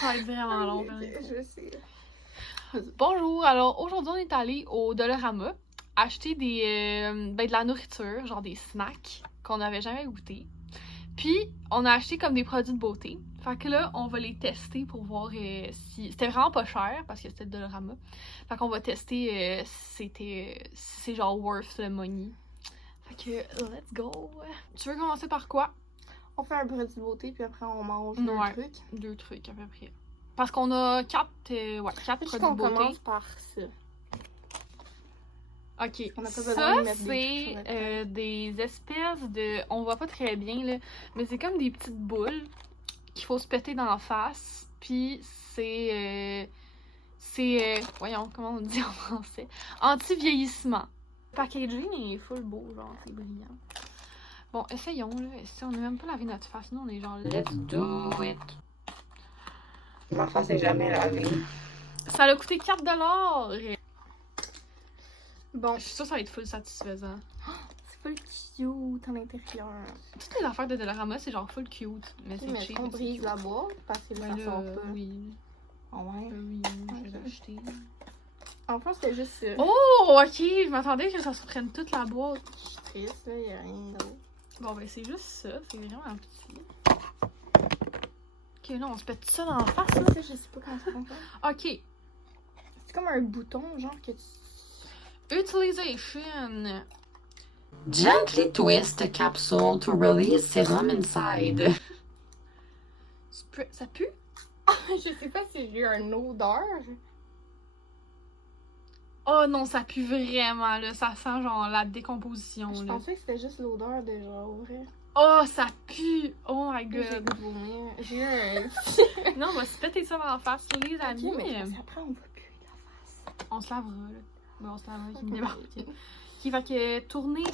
Ça va être vraiment long. Je sais. Bonjour, alors aujourd'hui on est allé au Dollarama acheter de la nourriture, genre des snacks qu'on n'avait jamais goûté. Puis on a acheté comme des produits de beauté. Fait que là, on va les tester pour voir si... C'était vraiment pas cher parce que c'était le Dollarama. Fait qu'on va tester si c'est genre worth the money. Fait que, let's go! Tu veux commencer par quoi? On fait un produit de beauté, puis après on mange Ouais. deux trucs. 2 trucs à peu près. Parce qu'on a 4 produits de beauté. commence par ça. Ok, On a pas ça besoin de mettre des c'est trucs sur notre des espèces de... On voit pas très bien là, mais c'est comme des petites boules qu'il faut se péter dans la face. Puis c'est... voyons, comment on dit en français? Anti-vieillissement. Le packaging est full beau, genre, c'est brillant. Bon, essayons là. Si on n'a même pas lavé notre face, nous on est genre let's do it. Ma face est jamais lavée. Ça a coûté 4$! Bon, Je suis sûre que ça va être full satisfaisant. c'est full cute à l'intérieur. Toutes les affaires de Dollarama, c'est genre full cute. Mais c'est Mais cheap. on mais c'est brise cute. la boîte parce que Ben ça sort là, pas. oui. Ah ouais. Oui, je vais l'acheter. En fait, c'était juste ça. Oh, ok, je m'attendais que ça se prenne toute la boîte. Je suis triste, là, y a rien d'autre. Bon, ben c'est juste ça, c'est vraiment petit. Ok, là, on se pète ça dans la face, là. Ça, je sais pas comment ça fonctionne. Ok, C'est comme un bouton, genre, que tu... utilisation. Gently twist the capsule to release serum inside. Ça pue? je sais pas si j'ai eu une odeur. Oh non, ça pue vraiment, là. Ça sent genre la décomposition, Je là. pensais que c'était juste l'odeur de genre, vrai. Oh, ça pue! Oh my J'ai le god. goût de vomir. J'ai eu un... Non, on va se péter ça dans la face, les amis. Ok, mais après, on va plus la face. On se lavera, là. Ben, on se lavera avec une débarque. Qui fait que tourner.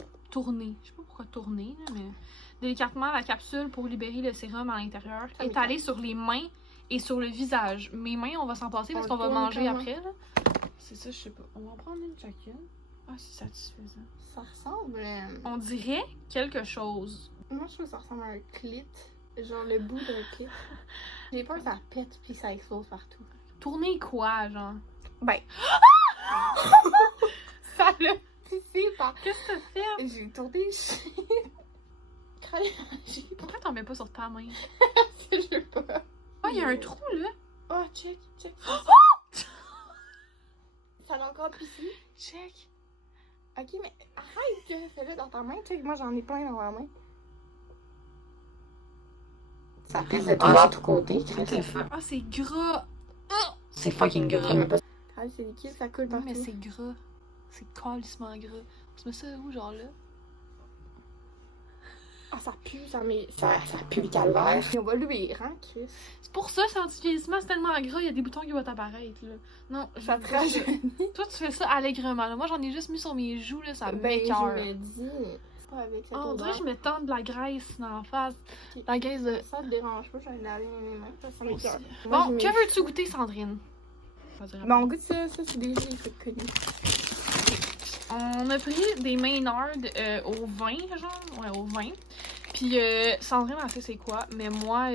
Je sais pas pourquoi tourner, là, mais délicatement la capsule pour libérer le sérum à l'intérieur. Ça Étaler sur les mains et sur le visage. Mes mains, on va s'en passer parce On qu'on va tourne manger comment? après, là. C'est ça, je sais pas. On va en prendre une chacune. Ah, c'est satisfaisant. Ça ressemble... On dirait quelque chose. Moi, je trouve que ça ressemble à un clit. Genre le bout d'un clit. J'ai peur que ça pète puis ça explose partout. Tourner quoi, genre? Ben... ça l'a tissé par... Qu'est-ce que t'as fait? J'ai tourné... J'ai Pourquoi t'en mets pas sur ta main? je sais pas. Ah, il y a un trou, là. Oh, check. Ça l'a encore pissé. Check. Ok, mais arrête, fais-le dans ta main. Check, moi j'en ai plein dans ma main. Ça pisse de tous côtés. Ah, c'est gras. C'est fucking gras. Ah, c'est liquide, ça coule Non, partout. mais c'est gras. C'est calissement gras. Tu mets ça où, genre là? Ah, ça pue, ça pue le calvaire. Et on va lui hein, Chris. C'est pour ça, c'est anti-vieillissement, c'est tellement gras, il y a des boutons qui vont apparaître, là. Non, Ça te rajeunit. Toi, tu fais ça allègrement, là. Moi, j'en ai juste mis sur mes joues, là, ça m'écoeure. Je me dis, c'est pas avec cette Oh, on dirait odeur. que je me tente de la graisse dans la face. Ok. La graisse de... Ça te dérange pas, je vais laver mes mains. Ça m'écoeure. Bon, que veux-tu goûter, Sandrine? Ben, on goûte ça, c'est déjà des trucs connus. On a pris des Maynard au vin, genre. Ouais, au vin. Puis Sandrine, elle sait c'est quoi, mais moi,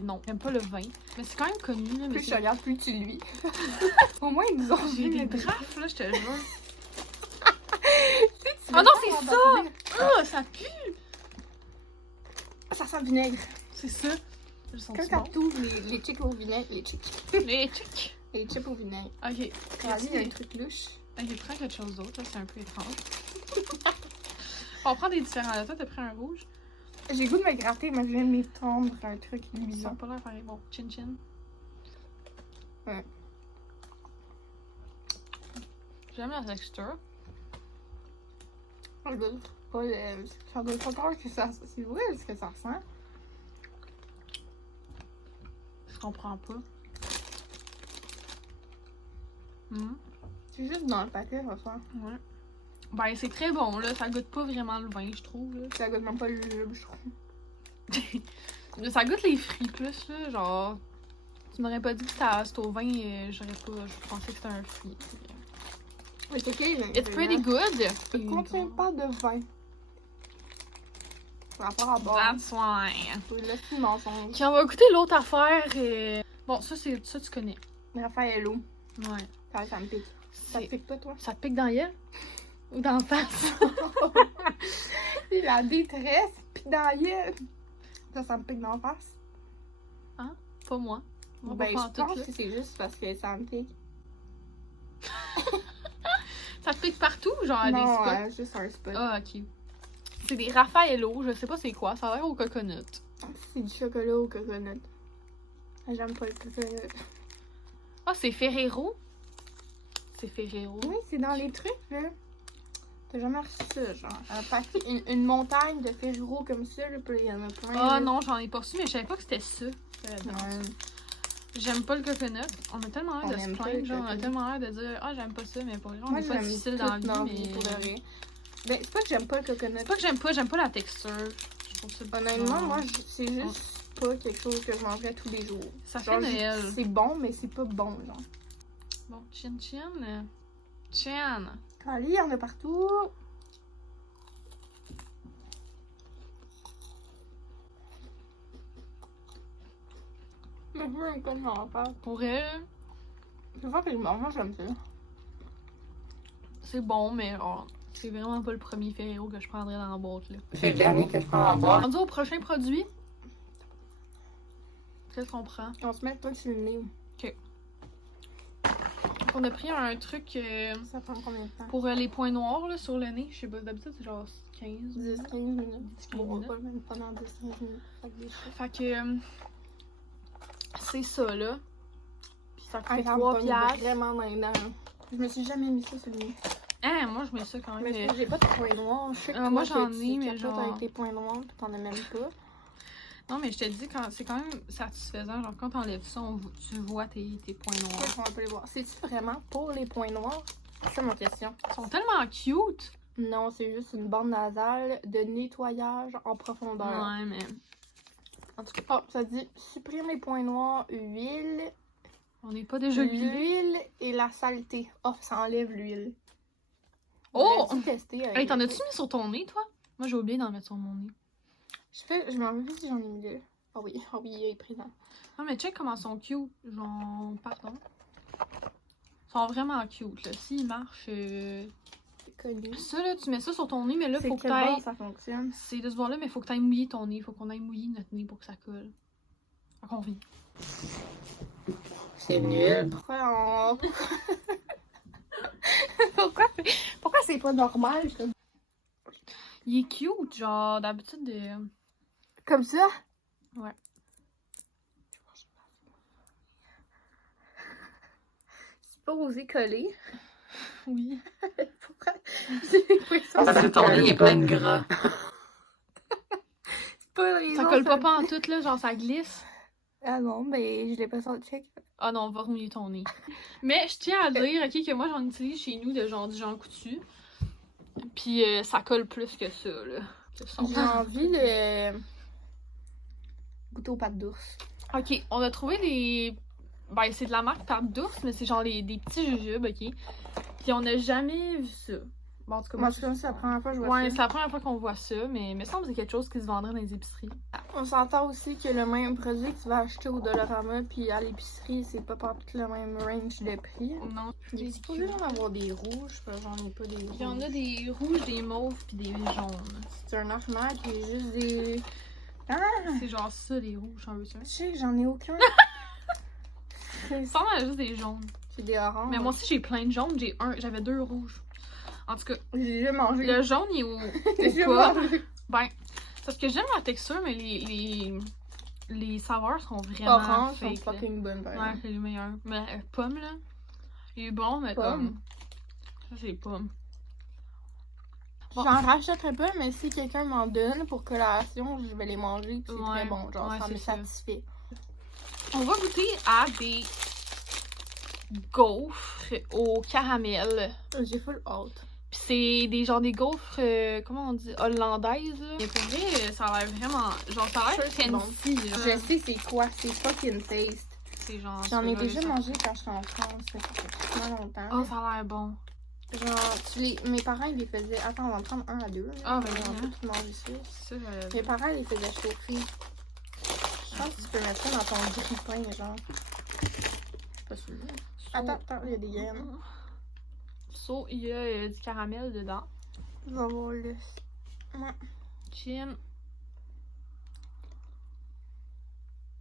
non, j'aime pas le vin. Mais c'est quand même connu, là. Mais Plus je regarde, plus tu lui. Au moins, ils nous ont j'ai vu des drafts, là, je te jure. Oh non, c'est ça! Ah, ça pue! Ça sent le vinaigre. C'est ça. Ils sont Quand tu ouvres les chips au vinaigre, les chips au vinaigre. Ok. Ah, il y a un truc louche. Ok, prends quelque chose d'autre, là, c'est un peu étrange. On prend des différents. Là, toi, t'as pris un rouge. J'ai le goût de me gratter, mais je viens de m'étendre un truc Ils bizarre. sont pas l'air pareil. Bon, chin chin. Ouais. J'aime la texture. Ça doit pas ça doit pas peur que ça... C'est vrai ce que ça ressent. Je comprends pas. C'est juste dans le paquet, ça sent. Ouais. Ben, c'est très bon, là. Ça goûte pas vraiment le vin, je trouve, là. Ça goûte même pas le jus, je trouve. Ça goûte les fruits plus, là. Genre, tu m'aurais pas dit que c'était au vin, j'aurais pas. Je pensais que c'était un fruit. Mais c'est ok, mais... It's pretty good. Ça contient pas de vin. Ça n'a pas rapport. That's why. C'est le petit mensonge. Puis on va goûter l'autre affaire. Bon, ça, tu connais. Raffaello. Ouais. Ça me pique. Ça te pique pas, toi? Ça te pique dans la gueule? Ou dans la face? Et la détresse, pis dans la gueule. Ça me pique dans la face. Pas moi. Moi, Ben, pas je pantoute, pense là. que c'est juste parce que ça me pique. Ça te pique partout, genre à des Non, spots? juste un spot. Ah, ok. C'est des Raffaello, je sais pas c'est quoi, ça a l'air au coconut. C'est du chocolat au coconut. J'aime pas le coconut. Ah, c'est Ferrero? C'est Ferrero. Oui, c'est dans les trucs, là. T'as jamais reçu ça, genre. Un paquet, une montagne de Ferrero comme ça, là, puis il y en a plein. Ah là. non, j'en ai pas reçu, mais je savais pas que c'était ça. Ouais. J'aime pas le coconut. On a tellement On l'air de se aime pas plaindre, le genre, on a coconut. tellement l'air de dire ah, j'aime pas ça, mais pour les gens, on Moi, est pas j'aime difficile tout dans la vie, dans mais. pour de vrai. Ben, c'est pas que j'aime pas le coconut. C'est pas que j'aime pas la texture. Je trouve ça Honnêtement, non. moi, c'est juste pas quelque chose que je mangerais tous les jours. Ça fait Genre, Noël. c'est bon, mais c'est pas bon, genre. Bon, chin. Chin. Allez, il y en a partout. Mais je veux pas m'en faire. Pour elle, Je vois que je mange, moi, j'aime ça. c'est bon, mais c'est vraiment pas le premier Ferrero que je prendrais dans la boîte, là. C'est le dernier que je prends en boîte. Rendu au prochain produit. Qu'est-ce qu'on prend? On se met pas sur le nez. Donc, on a pris un truc Ça prend combien de temps? pour les points noirs là, sur le nez. Je sais pas, d'habitude c'est genre 15 10-15 minutes. 10-15 Bon, minutes. pas même pendant 10-15 minutes. Fait que des choses. Fait que c'est ça là. Puis ça Ah, coûte ça me 3 pogne piastres. vraiment dans les dents. Je me suis jamais mis ça sur le nez. Hein, moi je mets ça quand même. Mais j'ai pas de points noirs. Je sais que moi, toi, j'en tu ai, mais capotes genre- avec tes points noirs, pis t'en as même pas. Non, mais je te dis, c'est quand même satisfaisant. Genre, quand t'enlèves ça, tu vois tes points noirs. Qu'est-ce qu'on peut les voir? C'est-tu vraiment pour les points noirs? C'est ça ma question. Ils sont tellement cute! Non, c'est juste une bande nasale de nettoyage en profondeur. Ouais, mais. En tout cas, Oh, ça dit supprime les points noirs, huile, on n'est pas déjà huilé. l'huile et la saleté. Oh, ça enlève l'huile. Oh! J'aurais dû tester avec Hey, t'en le as-tu truc. mis sur ton nez, toi? Moi, j'ai oublié d'en mettre sur mon nez. Je me rappelle plus si j'en ai mis deux. Oh oui, il est présent. Non, mais check comment ils sont cute. Genre, pardon. Ils sont vraiment cute, là. S'ils marchent. C'est connu. Ça, là, tu mets ça sur ton nez, mais là, C'est faut que quel bord t'ailles. ça fonctionne? C'est de ce bord-là, mais faut que t'ailles mouiller ton nez. Faut qu'on aille mouiller notre nez pour que ça colle. Fait qu'on vit. C'est nul. Pourquoi on... pourquoi c'est pas normal comme... Il est cute, genre, d'habitude. Comme ça? Ouais. C'est pas osé coller. Oui. Pourquoi? J'ai l'impression Parce que ton nez est plein de gras. c'est pas les Ça autres, colle pas en tout, là, genre, ça glisse. Ah non, ben je l'ai pas sur le check. Ah non, on va remouiller ton nez. Mais je tiens à dire, ok, que moi, j'en utilise chez nous de genre du Jean Coutu. Puis ça colle plus que ça, là. Que son- J'ai envie de goûter aux pâtes d'ours. Ok, on a trouvé des. Ben, c'est de la marque Pâte d'ours, mais c'est genre des petits jujubes, ok? Puis on n'a jamais vu ça. Bon, en tout cas, Moi, c'est comme ça, la première fois que je vois Ouais, c'est ça. la première fois qu'on voit ça, mais il me semble que c'est quelque chose qui se vendrait dans les épiceries. On s'entend aussi que le même produit que tu vas acheter au Dollarama puis à l'épicerie, c'est pas partout le même range de prix. Non. Il est supposé en avoir des rouges, parce que j'en ai pas des rouges. Il y en a des rouges, des mauves, puis des jaunes. C'est un armoire qui est juste des... Ah! C'est genre ça, les rouges, j'en veux ça. Je sais que j'en ai aucun. Ça ressemble à juste des jaunes. C'est des oranges. Mais moi aussi, j'ai plein de jaunes. J'avais 2 rouges. En tout cas, J'ai déjà mangé. le jaune, il est J'ai au déjà pas. mangé. Ben, c'est parce que j'aime la texture, mais les saveurs sont vraiment Orange sont fake. là. fucking bonnes, par Ouais, exemple. c'est les meilleurs. Mais pomme, là, il est bon, mais Pomme. comme... Ça, c'est pomme. Bon. J'en rachèterais pas, mais si quelqu'un m'en donne pour collation, je vais les manger. Puis c'est Ouais, très bon. Genre, ouais, ça me c'est ça. satisfait. On va goûter à des gaufres au caramel. J'ai full hâte. Pis c'est des gaufres, comment on dit, hollandaises, là. Et pour vrai, ça a l'air vraiment, genre, ça a l'air C'est bon. fancy, là. Je sais c'est quoi. C'est fucking taste. C'est genre... J'en ai ça, déjà ça. mangé quand j'étais en France. Ça fait tellement longtemps. Oh, ça a l'air bon. Genre, mes parents, ils les faisaient... Attends, on va en prendre un à deux. Là. Ah, ben, on hein. va tout manger ça. Ça, Mes parents, ils les faisaient chauffer. Je pense que tu peux mettre ça dans ton grille-pain, genre. C'est pas sûr. Attends, il y a des graines. So, il y a du caramel dedans. Je vais voir le... Ouais. Chin.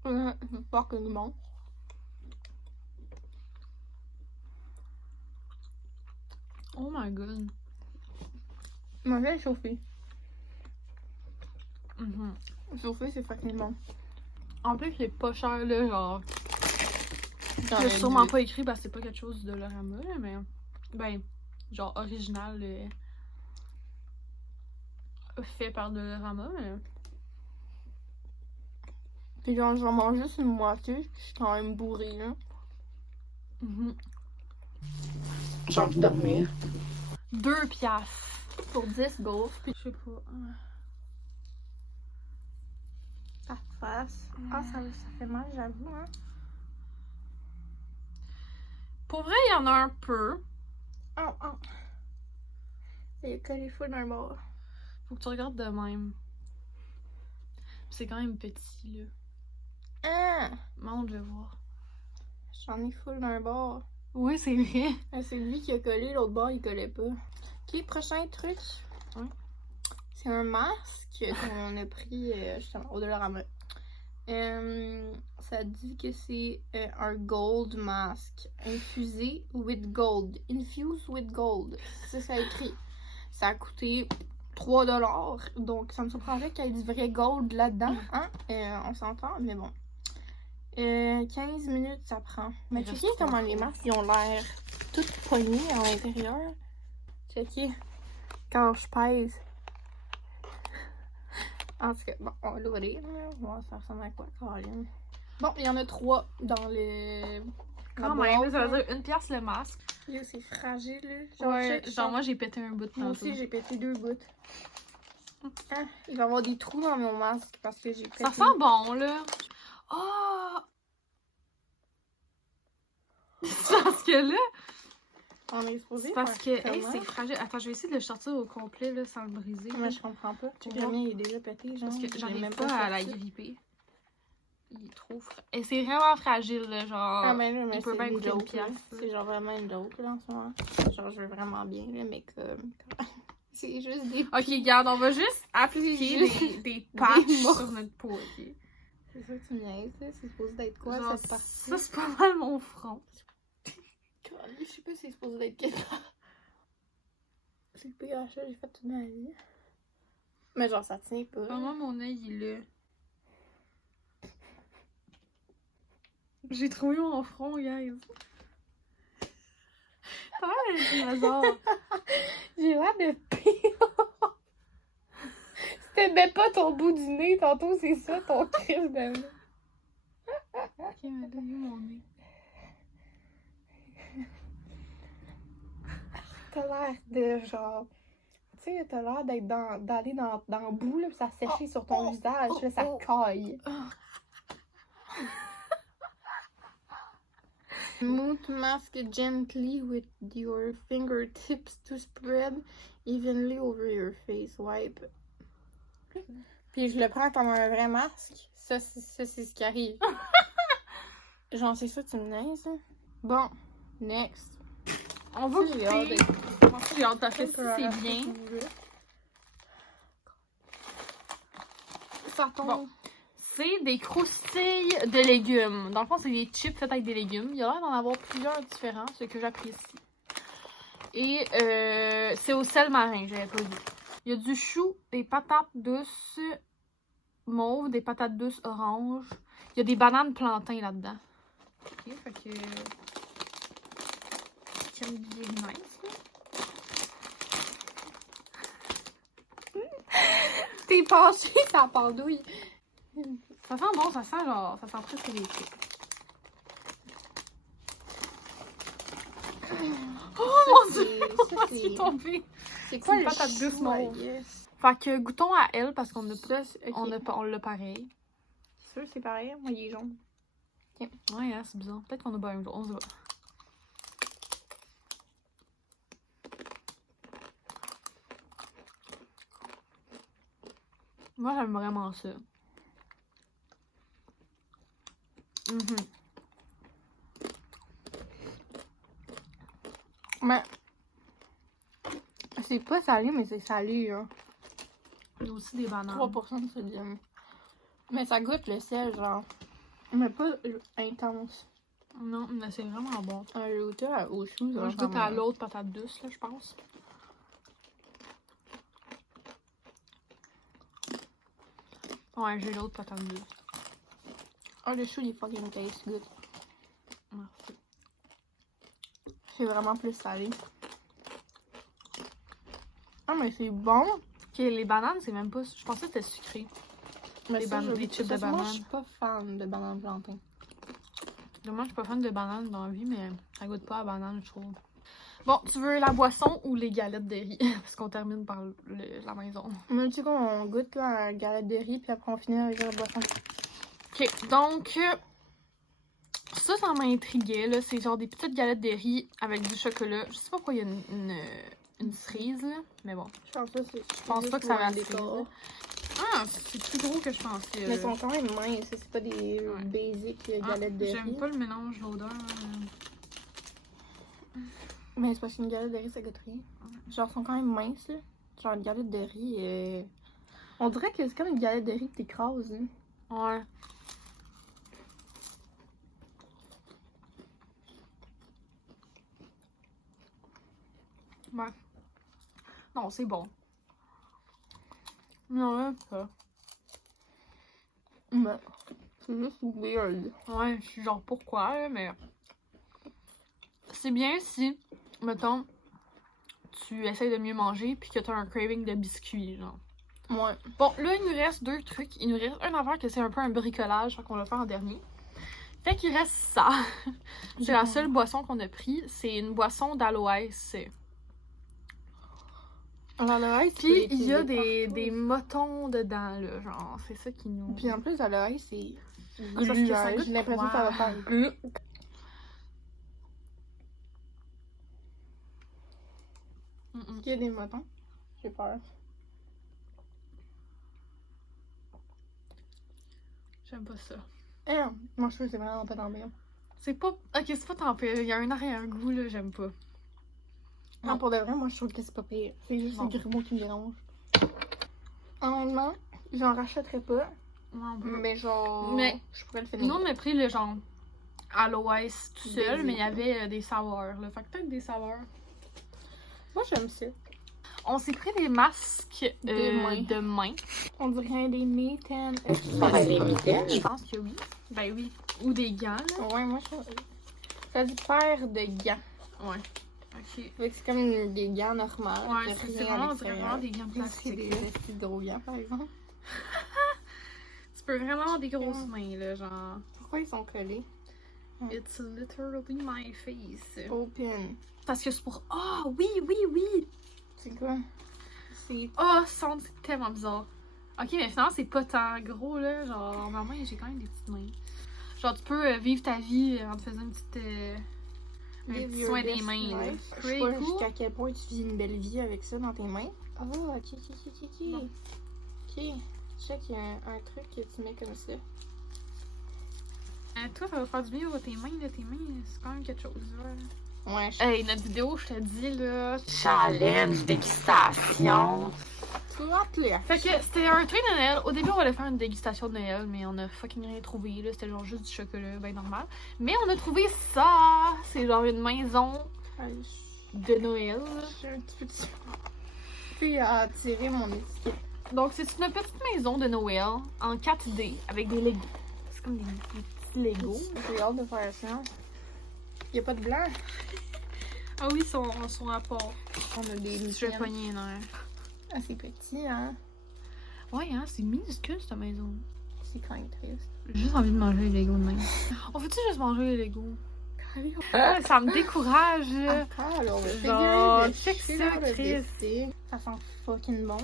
J'espère que c'est bon. Oh my god. Moi, je vais chauffer. Mhm. Chauffer, c'est fucking bon. En plus, c'est pas cher, là, genre. J'aurais C'est sûrement dû- pas écrit parce que c'est pas quelque chose de Dollarama, là, mais. Ben, genre original. Fait par Dollarama, mais. Puis genre, je vais manger juste une moitié, puis je suis quand même bourrée, là. Mhm. J'ai envie de dormir. 2 piastres. Pour 10 gaufres, puis Je sais pas. ça te fasse. Ah, ça fait mal, j'avoue, hein. Pour vrai, il y en a un peu. Oh, oh. Il est collé full d'un bord. Faut que tu regardes de même. C'est quand même petit, là. Ah! Montre, je vais voir. J'en ai full d'un bord. Oui, c'est vrai. Ah, c'est lui qui a collé, l'autre bord, il collait pas. Ok, prochain truc. Ouais. C'est un masque qu'on a pris justement au Dollarama. Ça dit que c'est un gold mask. Infusé with gold. Infused with gold. C'est ça écrit. Ça a coûté 3$. Donc ça me surprendrait qu'il y ait du vrai gold là-dedans. Hein? On s'entend, mais bon. 15 minutes ça prend. Mais Il reste checkez comment 3 les fois. masques ils ont l'air tout pognés à l'intérieur. Checkez. Quand je pèse. En tout cas, bon, on va l'ouvrir. On va voir ça ressemble à quoi, Caroline. Bon, il y en a 3 dans le. Quand même, ça veut dire 1 piastre le masque. Yo, c'est fragile, là. Genre, Ouais, check, genre moi j'ai pété un bout de moi tantôt. aussi, j'ai pété 2 bouts. Ah, il va y avoir des trous dans mon masque parce que j'ai pété. Ça sent bon, là. Oh! C'est parce que là, On est exposé. c'est parce que, hey, c'est fragile. Attends, je vais essayer de le sortir au complet, là, sans le briser. Moi, je comprends pas. Pour Le voir. mien, il est déjà pété, genre. Parce que j'ai j'arrive même pas à la sorti. gripper. Il est trop Et c'est vraiment fragile, là, genre. Ah, mais là, mais il peut c'est bien une coûter une joke, là. pièce. C'est genre vraiment une joke, là, en ce moment. Genre, je veux vraiment bien, là, mais comme. C'est juste des. Ok, regarde, on va juste appliquer juste des patchs mots. sur notre peau, ok? C'est ça que tu me niaises, là. C'est supposé d'être quoi, Genre, cette partie? ça, c'est pas mal mon front. Je sais pas si c'est supposé d'être quelle part. C'est le pire achat que j'ai fait toute ma vie. Mais genre, ça tient pas. Moi, mon œil, il est là. J'ai trouvé mon front, guys. T'as l'air d'un dinosaure. J'ai l'air de pire. C'était pas ton bout du nez, tantôt, c'est ça, ton crise de nez. Ok, mais là, où mon nez? T'as l'air de genre. Tu sais, t'as l'air d'être d'aller dans le bout, là, pis ça sécher sur ton visage, là, ça caille. Smooth mask gently with your fingertips to spread evenly over your face. Wipe. Puis je le prends comme un vrai masque. Ça, c'est ce qui arrive. Genre, c'est ça, tu me niaises, hein? Bon, next. On va J'ai hâte goûter. de- Moi aussi, j'ai hâte parce que si c'est bien. Ça tombe. Bon. C'est des croustilles de légumes. Dans le fond, c'est des chips faites avec des légumes. Il y a l'air d'en avoir plusieurs différents, ce que j'apprécie. Et c'est au sel marin, j'avais pas vu. Il y a du chou, des patates douces mauves, des patates douces oranges. Il y a des bananes plantains là-dedans. Ok, fait que... C'est bien nice, là. T'es penché, ça pendouille. Ça sent bon, ça sent genre... Ça sent presque les chips. Oh mon dieu! Ça, C'est c'est tombé! C'est quoi une le patate douce chou, mauve. yes. Fait que goûtons à elle parce qu'on a Ça, c'est- ok. on l'a pareil. C'est sûr, c'est pareil. Moi, il est jaune. Ouais, hein, c'est bizarre. Peut-être qu'on a pas un jour. On se voit. Moi, j'aime vraiment ça. Mais. C'est pas salé, mais c'est salé, là. Il y a aussi des bananes. 3% de sodium. Mais ça goûte le sel, genre. Mais pas intense. Non, mais c'est vraiment bon. J'ai goûté au chou, Moi, je goûte à l'autre patate douce, là, je pense. Ouais, j'ai l'autre patate douce. Ah, le chou, il est fucking taste good. Merci. C'est vraiment plus salé. Ah, mais c'est bon. Ok, les bananes, c'est même pas. Je pensais que c'était sucré. Mais Les ça, ban- les chips de moi, banane. je suis pas fan de banane plantain. Moi, je suis pas fan de bananes dans la vie, mais ça goûte pas à banane, je trouve. Bon, tu veux la boisson ou les galettes de riz? Parce qu'on termine par la maison. Mais tu sais quoi, on goûte la galette de riz, puis après on finit avec la boisson. Ok, donc. Ça m'intriguait, là. C'est genre des petites galettes de riz avec du chocolat. Je sais pas pourquoi il y a une cerise, là. Mais bon. Je pense pas que ça va des être décor. Ah, c'est plus gros que je pensais. Mais ils sont quand même minces, c'est pas des Ouais. basic galettes de riz. J'aime pas le mélange d'odeur. Mais c'est parce qu'une galette de riz, ça goûte rien. Genre, ils sont quand même minces, là. Genre, une galette de riz, on dirait que c'est comme une galette de riz que t'écrases, hein. Ouais. Ouais. Non, c'est bon. Non, là, pas. Mais c'est juste weird. Ouais, je suis genre pourquoi, là, mais. C'est bien si, mettons, tu essayes de mieux manger puis que t'as un craving de biscuits, genre. Ouais. Bon, là, il nous reste 2 trucs. Il nous reste une affaire que c'est un peu un bricolage, fait qu'on va le faire en dernier. Fait qu'il reste ça. C'est la seule boisson qu'on a pris. C'est une boisson d'aloès. L'aloès, Puis il y a des motons dedans, là, genre, c'est ça qui nous... Puis en plus, l'aloès, c'est parce que ça gluant. goûte J'ai l'impression que ça va quoi? faire glu. Il y a des motons. J'ai peur. J'aime pas ça. Moi, je trouve que c'est vraiment pas d'ambiance. C'est pas... Ok, c'est pas tant pire. Il y a un arrière-goût, là, j'aime pas. Non, pour de vrai, moi, je trouve que c'est pas pire. C'est juste Bon. les grumeaux qui me dérangent. Honnêtement, j'en rachèterais pas. Non, Mais genre, Mais- je pourrais le finir. nous, on a pris le genre aloès tout seul, Basic. mais il y avait des saveurs, là. Fait que peut-être des saveurs. Moi, j'aime ça. On s'est pris des masques De main. de main. On dirait des mitaines. Ben, des mitaines. Je pense que oui. Ben oui. Ou des gants, là. Ouais, moi, je trouve. Ça dit paire de gants. Ouais. Ok. Fait que c'est comme des gants normaux. Ouais, qui a c'est rien à vraiment, l'extérieur. vraiment des gants C'est plastiques. des là. petits gros gants, par exemple. Tu peux vraiment avoir des grosses mains, là, genre. Pourquoi ils sont collés? It's literally my face. Open. Parce que c'est pour. Ah, oui, oui, oui! C'est quoi? C'est. Oh, ça c'est tellement bizarre. Ok, mais finalement, c'est pas tant gros, là. Genre, ma main, j'ai quand même des petites mains. Genre, tu peux vivre ta vie en te faisant une petite. Un Live petit your soin des best mains, là. life. Je sais Pretty pas cool. jusqu'à quel point tu vis une belle vie avec ça dans tes mains. Ah, ok. Bon. Ok. Check, il y a un truc que tu mets comme ça. Toi, ça va faire du bien à tes mains, là. Tes mains, c'est quand même quelque chose, là. Ouais, Hey, notre vidéo, je te dis, là. Challenge, dégustation. Plante-le. Fait que c'était un truc de Noël. Au début, on voulait faire une dégustation de Noël, mais on a fucking rien trouvé, là. C'était genre juste du chocolat, ben normal. Mais on a trouvé ça! C'est genre une maison de Noël. Je suis un petit peu dessus. Puis à tirer mon étiquette. Donc, c'est une petite maison de Noël en 4D avec des Legos. C'est comme des petits Legos. J'ai hâte de faire ça. Il y a pas de blanc. Ah oui, ils sont à part. On a des Je vais mitaines. pogner une heure. Ah, c'est petit, hein? Ouais, hein, c'est minuscule cette maison. C'est quand même triste. J'ai juste envie de manger les Legos de même. On veut-tu juste manger les Legos? Ah, ça me décourage, là. Ah, alors, Genre, check ça, le Chris. décès. Ça sent fucking bon.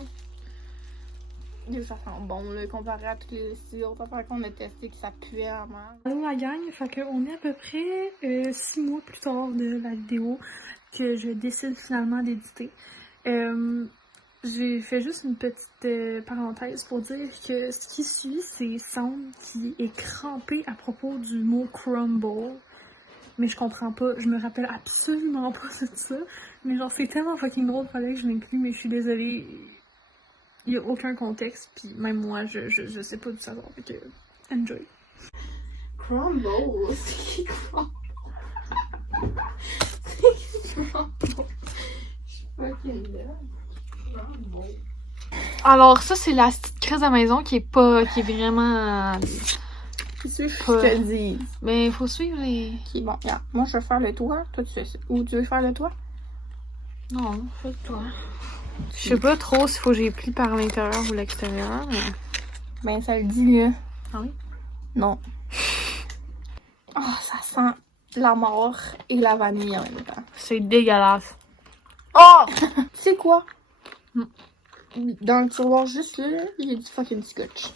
Dieu, ça sent bon, là, comparé à toutes les autres affaires qu'on a testées, que ça puait à mort. Allô la gang, fait qu'on est à peu près 6 mois plus tard de la vidéo que je décide finalement d'éditer. J'ai fait juste une petite parenthèse pour dire que ce qui suit, c'est Sandre qui est crampée à propos du mot crumble. mais je comprends pas, je me rappelle absolument pas de ça. Mais genre, c'est tellement fucking drôle, fallait que je l'inclue, mais je suis désolée. Il y a aucun contexte, puis même moi, je sais pas d'où ça va, fait que enjoy. Crumble? C'est qui Crumble? C'est qui Crumble? Je suis fucking là. Crumble. Alors, ça, c'est la petite crise de maison qui est vraiment. Qu'est-ce que je Pas- te dis? Mais il faut suivre les. Ok, bon, regarde. Moi, je vais faire le toit. Toi, tu fais ça. Ou tu veux faire le toit? Non, fais-toi. Je sais pas trop s'il faut que j'ai pli par l'intérieur ou l'extérieur, mais. Ben, ça le dit, là. Ah oui? Non. Ah, ça sent la mort et la vanille en même temps. C'est dégueulasse. Oh! Tu sais quoi? Hmm. Dans le tiroir juste là, il y a du fucking scotch.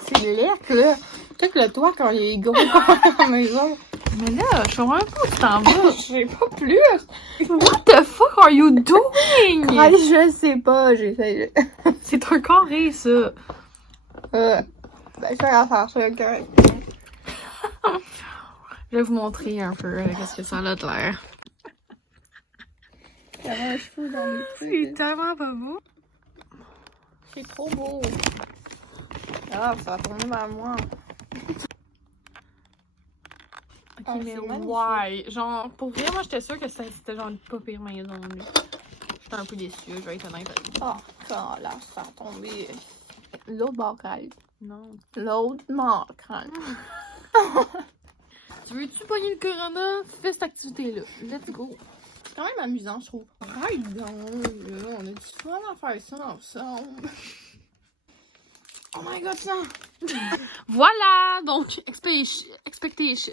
C'est lettre, là. Peut-être que le toit, quand il est gros à la maison. Mais là, je comprends pas où tu t'en vas. Je sais pas plus. What the fuck are you doing? Ah, je sais pas, j'essaie. C'est un carré, ça. Ben, je vais faire ça, correct. Je vais vous montrer un peu qu'est-ce que ça a de l'air. Il y avait un cheveu dans les C'est trucs. tellement pas beau. C'est trop beau. Ah, ça va tourner vers moi. Ok, Ah, mais c'est magnifique. ouais. Genre, pour vrai, moi, j'étais sûre que c'était genre une pas pire maison. Mais j'étais un peu déçue, je vais être honnête avec vous. Ah, quand là, ça a tombé. L'autre barrage. Non. L'autre marquage. Tu veux-tu pogner le corona? Fais cette activité-là. Let's go. C'est quand même amusant, je trouve. Arrête donc, là. On a du fun à faire ça ensemble. Oh my god, ça! Voilà! Donc, expectation.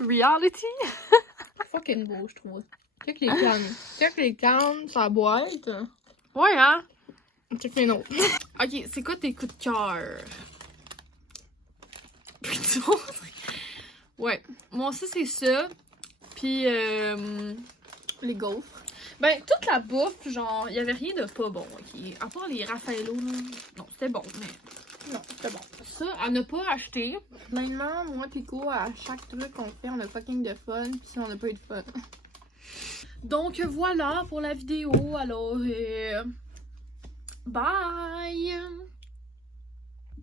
Reality. Fucking beau, je trouve. Check les cannes. Check les cannes, sa boîte. Ouais, hein? Check les nôtres. Ok, c'est quoi tes coups de cœur? Plutôt. Ouais. Moi aussi, c'est ça. Puis, Les gaufres. ben, toute la bouffe, genre, il y avait rien de pas bon, ok? À part les Raffaello, là. Non, c'était bon, mais. Non, c'est bon. Ça, à ne pas acheter. Honnêtement, moi, Pico, à chaque truc qu'on fait, on a fucking de fun, pis si on a pas eu de fun. Donc, voilà pour la vidéo. Alors, bye!